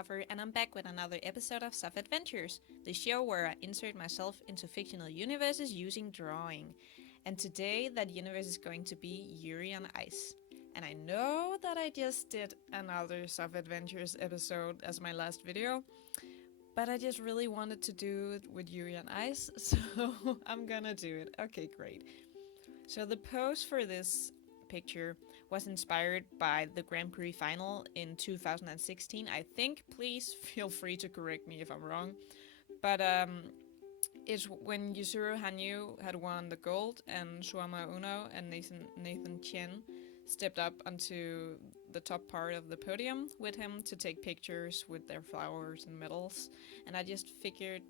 ZZOFF, and I'm back with another episode of ZZOFF Adventures, the show where I insert myself into fictional universes using drawing. And today, that universe is going to be Yuri on Ice. And I know that I just did another ZZOFF Adventures episode as my last video, but I just really wanted to do it with Yuri on Ice, so I'm gonna do it. Okay, great. So the pose for this picture was inspired by the Grand Prix final in 2016, I think. Please feel free to correct me if I'm wrong. But it's when Yuzuru Hanyu had won the gold and Suama Uno and Nathan Chen stepped up onto the top part of the podium with him to take pictures with their flowers and medals. And I just figured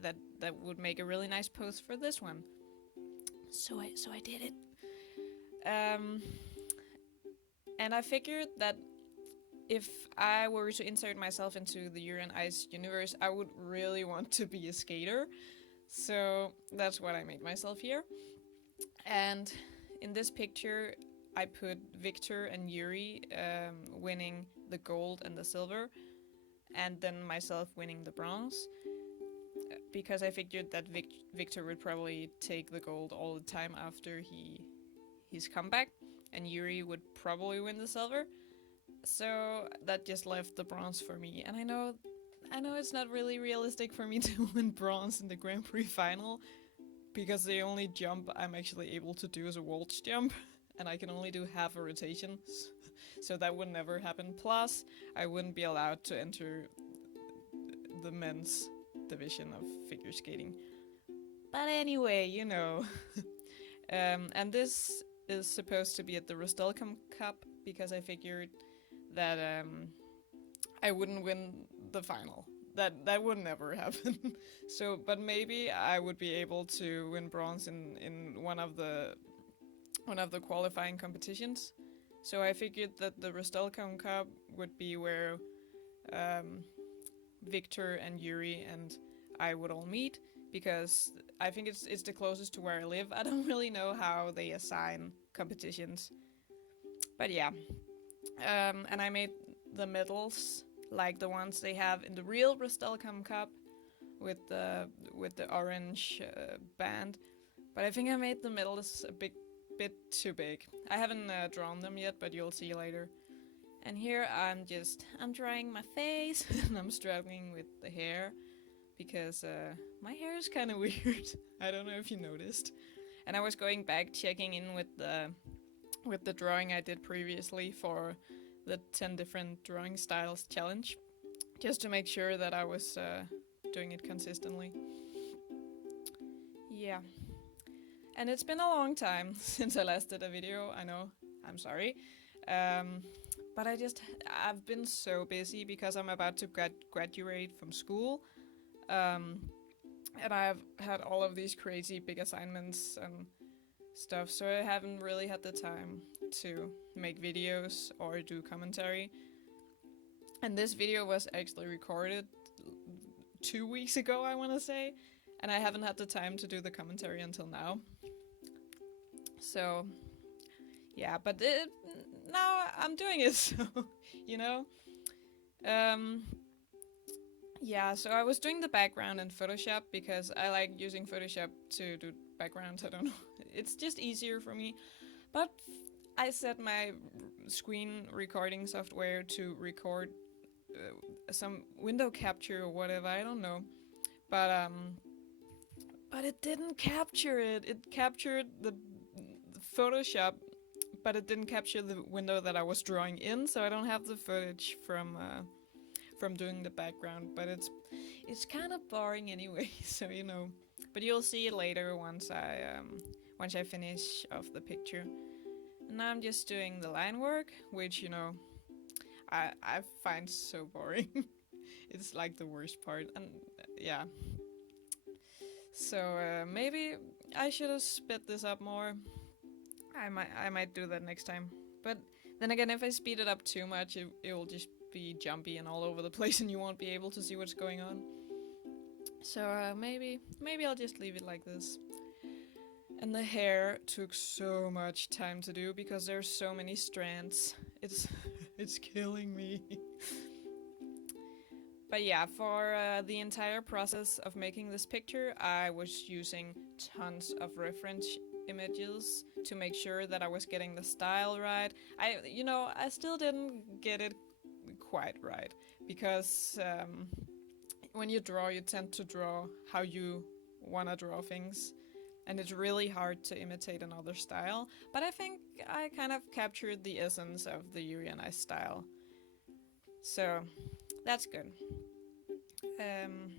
that would make a really nice pose for this one. So I did it. And I figured that if I were to insert myself into the Yuri on Ice universe, I would really want to be a skater. So that's what I made myself here. And in this picture, I put Victor and Yuri winning the gold and the silver, and then myself winning the bronze. Because I figured that Victor would probably take the gold all the time after his comeback, and Yuri would probably win the silver. So that just left the bronze for me. And I know it's not really realistic for me to win bronze in the Grand Prix final, because the only jump I'm actually able to do is a waltz jump, and I can only do half a rotation, so that would never happen. Plus, I wouldn't be allowed to enter the men's division of figure skating. But anyway, you know. And this is supposed to be at the Rustelcom Cup, because I figured that I wouldn't win the final. That would never happen. So, but maybe I would be able to win bronze in one of the qualifying competitions. So I figured that the Rustelcom Cup would be where Victor and Yuri and I would all meet, because I think it's the closest to where I live. I don't really know how they assign competitions, but yeah. And I made the medals like the ones they have in the real Rustelcom Cup with the orange band, but I think I made the medals a bit too big. I haven't drawn them yet, but you'll see later. And here I'm drawing my face and I'm struggling with the hair, because my hair is kind of weird. I don't know if you noticed. And I was going back checking in with the drawing I did previously for the 10 different drawing styles challenge, just to make sure that I was doing it consistently. Yeah. And it's been a long time since I last did a video, I know, I'm sorry. But I've been so busy because I'm about to graduate from school. And I've had all of these crazy big assignments and stuff, so I haven't really had the time to make videos or do commentary. And this video was actually recorded 2 weeks ago, I want to say, and I haven't had the time to do the commentary until now. So yeah, but now I'm doing it, so you know. Yeah, so I was doing the background in Photoshop because I like using Photoshop to do backgrounds. I don't know, it's just easier for me. But I set my screen recording software to record some window capture or whatever, I don't know. But it didn't capture it. It captured the Photoshop, but it didn't capture the window that I was drawing in, so I don't have the footage from doing the background, but it's kind of boring anyway, so you know. But you'll see it later once I finish off the picture. And now I'm just doing the line work, which, you know, I find so boring. It's like the worst part, and yeah. So maybe I should have sped this up more. I might do that next time. But then again, if I speed it up too much, it will just be jumpy and all over the place, and you won't be able to see what's going on. So maybe I'll just leave it like this. And the hair took so much time to do because there's so many strands. It's killing me. But yeah, for the entire process of making this picture, I was using tons of reference images to make sure that I was getting the style right. I still didn't get it quite right because when you draw, you tend to draw how you want to draw things, and it's really hard to imitate another style. But I think I kind of captured the essence of the Yuri and I style, so that's good. Um,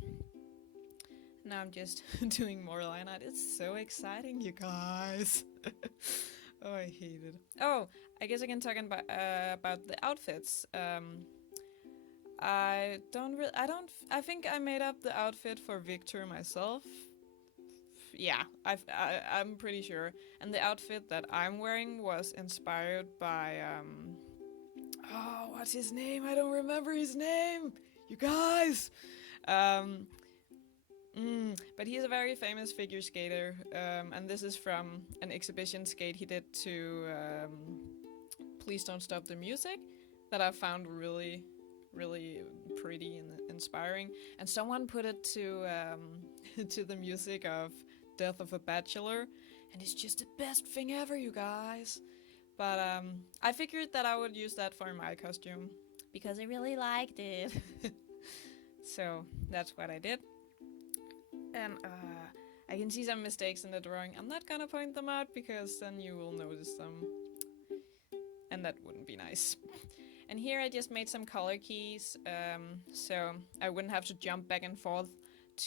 Now I'm just doing more line art. It's so exciting, you guys. Oh, I hate it. Oh, I guess I can talk about the outfits. I don't really. I don't. I think I made up the outfit for Victor myself. Yeah, I'm pretty sure. And the outfit that I'm wearing was inspired by oh, what's his name? I don't remember his name. You guys. Um, but he's a very famous figure skater, and this is from an exhibition skate he did to Please Don't Stop the Music that I found really, really pretty and inspiring. And someone put it to to the music of Death of a Bachelor, and it's just the best thing ever, you guys. But I figured that I would use that for my costume because I really liked it. So that's what I did. And I can see some mistakes in the drawing. I'm not gonna point them out because then you will notice them. And that wouldn't be nice. And here I just made some color keys, so I wouldn't have to jump back and forth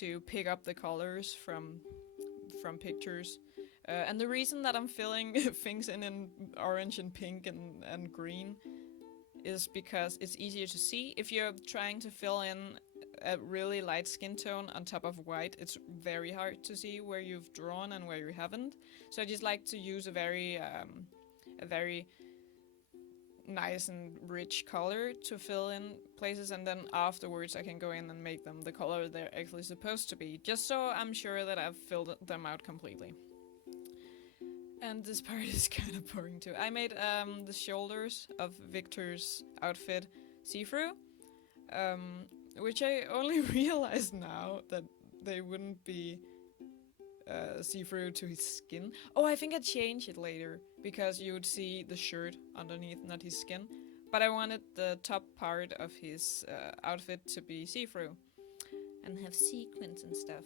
to pick up the colors from pictures. And the reason that I'm filling things in orange and pink and green is because it's easier to see. If you're trying to fill in a really light skin tone on top of white, it's very hard to see where you've drawn and where you haven't. So I just like to use a very nice and rich color to fill in places, and then afterwards I can go in and make them the color they're actually supposed to be, just so I'm sure that I've filled them out completely. And this part is kind of boring too. I made the shoulders of Victor's outfit see-through, which I only realized now that they wouldn't be see-through to his skin. Oh, I think I changed it later because you would see the shirt underneath, not his skin. But I wanted the top part of his outfit to be see-through and have sequins and stuff,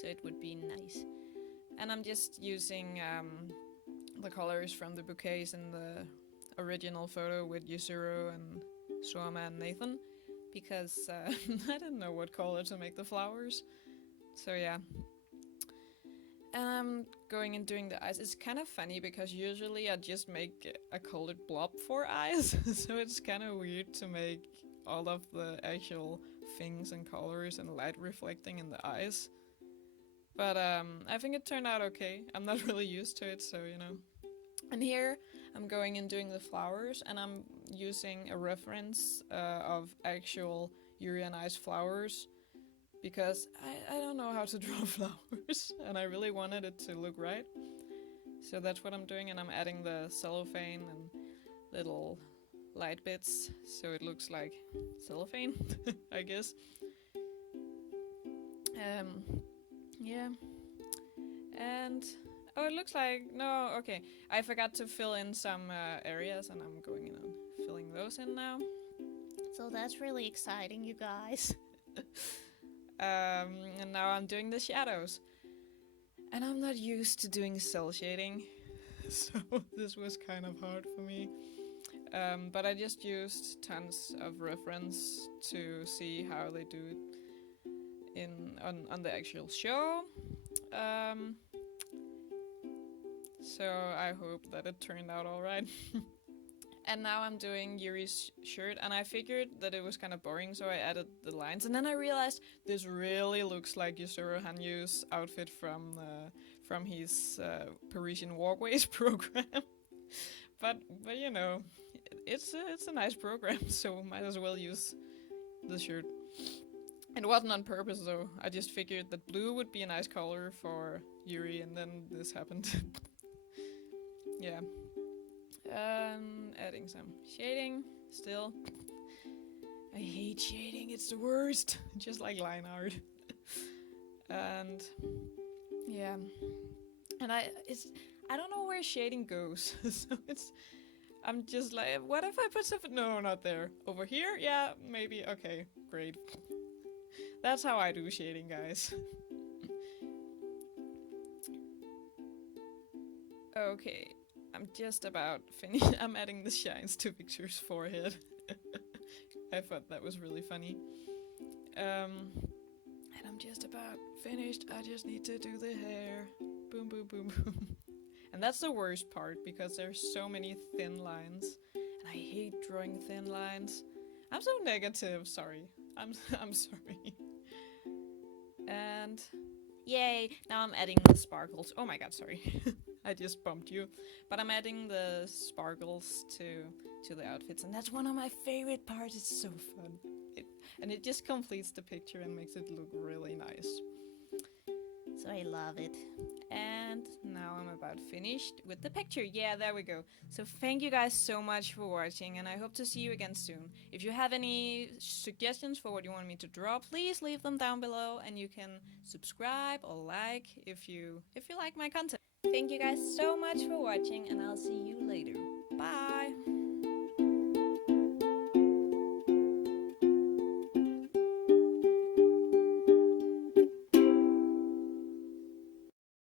so it would be nice. And I'm just using the colors from the bouquets in the original photo with Yuzuru and Suama and Nathan, because I didn't know what color to make the flowers. So yeah. And I'm going and doing the eyes. It's kind of funny because usually I just make a colored blob for eyes, so it's kind of weird to make all of the actual things and colors and light reflecting in the eyes. But I think it turned out okay. I'm not really used to it, so you know. And here I'm going and doing the flowers, and I'm using a reference of actual Yuri and I's flowers, because I don't know how to draw flowers, and I really wanted it to look right. So that's what I'm doing, and I'm adding the cellophane and little light bits, so it looks like cellophane, I guess. Yeah. And oh, it looks like no. Okay, I forgot to fill in some areas, and I'm going in and filling those in now. So that's really exciting, you guys. And now I'm doing the shadows, and I'm not used to doing cell shading, so this was kind of hard for me. But I just used tons of reference to see how they do it on the actual show. So I hope that it turned out alright. And now I'm doing Yuri's shirt, and I figured that it was kind of boring, so I added the lines. And then I realized this really looks like Yuzuru Hanyu's outfit from his Parisian Walkways program. but you know, it's a nice program, so might as well use the shirt. It wasn't on purpose though. I just figured that blue would be a nice color for Yuri, and then this happened. Yeah. Adding some shading still. I hate shading, it's the worst. Just like line art. And yeah. And I don't know where shading goes. So I'm just like, what if I put something? No, not there. Over here? Yeah, maybe. Okay, great. That's how I do shading, guys. Okay, I'm just about finished. I'm adding the shines to Victor's forehead. I thought that was really funny. And I'm just about finished. I just need to do the hair. Boom, boom, boom, boom. And that's the worst part because there's so many thin lines. And I hate drawing thin lines. I'm so negative, sorry. I'm sorry. And yay, now I'm adding the sparkles. Oh my god, sorry. I just bumped you. But I'm adding the sparkles to the outfits, and that's one of my favorite parts. It's so fun. And it just completes the picture and makes it look really nice. So I love it. And now I'm about finished with the picture. Yeah, there we go. So thank you guys so much for watching, and I hope to see you again soon. If you have any suggestions for what you want me to draw, please leave them down below, and you can subscribe or like if you like my content. Thank you guys so much for watching, and I'll see you later.